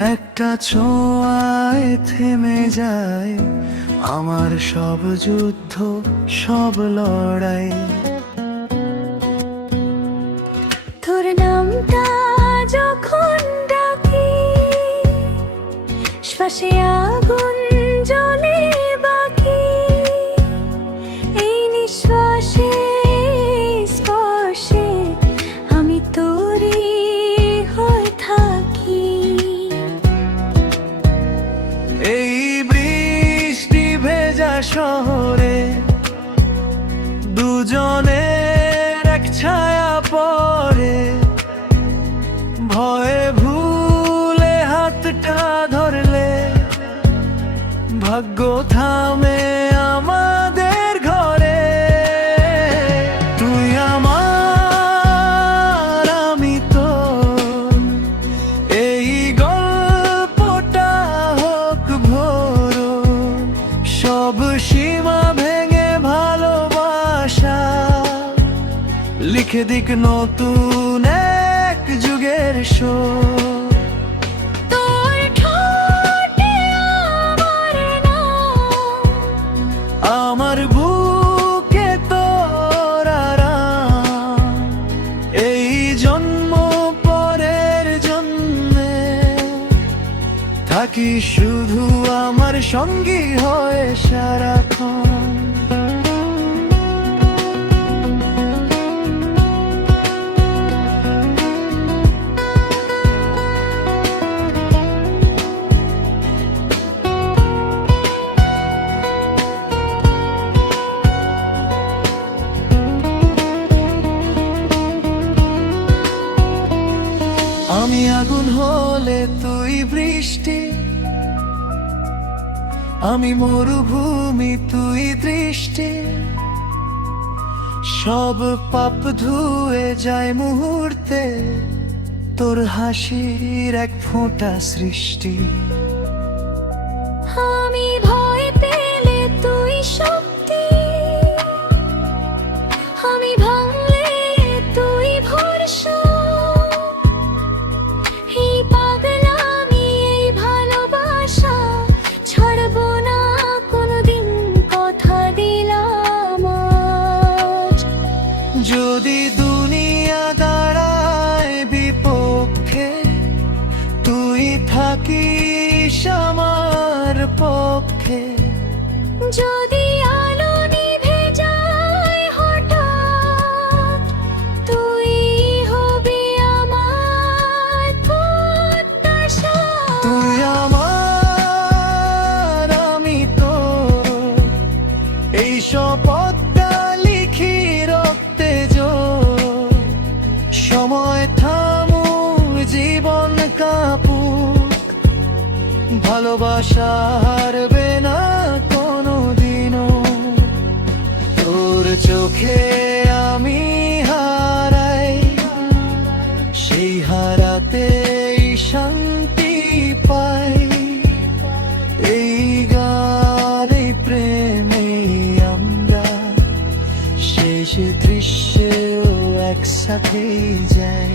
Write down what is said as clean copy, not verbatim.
একটা ছোঁয়ায় থেমে যায় আমার সব যুদ্ধ, সব লড়াই। তোর নামটা যখন ডাকি, শ্বাসে আগুন জ্বলে বাকি। এই নিঃশ্বাসে স্পর্শে আমি তোরই হয়ে থাকি। এই বৃষ্টি ভেজা শহরে দুজনের এক ছায়া পড়ে, ভয়ে ভুলে হাতটা ধরলে ভাগ্য থামে আমাদের ঘরে। তুই আমার, আমি তোর, এই গল্পটা হোক ভোর। সব সীমা ভেঙে ভালোবাসা লিখে দিক নতুন এক যুগের সুর। তোর ঠোঁটে আমার নাম, আমার বুকে তোর আরাম। এই জন্ম পরের জন্মে থাকি শুধু আমার সঙ্গী হয়ে সারাক্ষণ। আমি আগুন হলে তুই বৃষ্টি, আমি মরুভূমি তুই দৃষ্টি। সব পাপ ধুয়ে যায় মুহূর্তে তোর হাসির এক ফোঁটা সৃষ্টি। আমি ভয় পেলে তুই শক্তি, আমি ভাঙলে তুই ভরসা। এই পাগলামি, এই ভালোবাসা ছাড়বো না কোনোদিন, কথা দিলাম আজ। যদি দুনিয়া দাঁড়ায় বিপক্ষে, তুই থাকিস আমার পক্ষে। যদি আলো নিভে যায় হঠাৎ, তুই হবি আমার প্রত্যাশা। তুই আমার, আমি তোর, এই শপথটা লিখি রক্তে জোর। সময় থামুক, জীবন কাঁপুক, ভালোবাসা হারবে না কোনোদিনও। তোর চোখে আমি হারাই, সেই হারাতেই শান্তি পাই। এই গানে প্রেমে আমরা শেষ দৃশ্যেও একসাথেই যাই।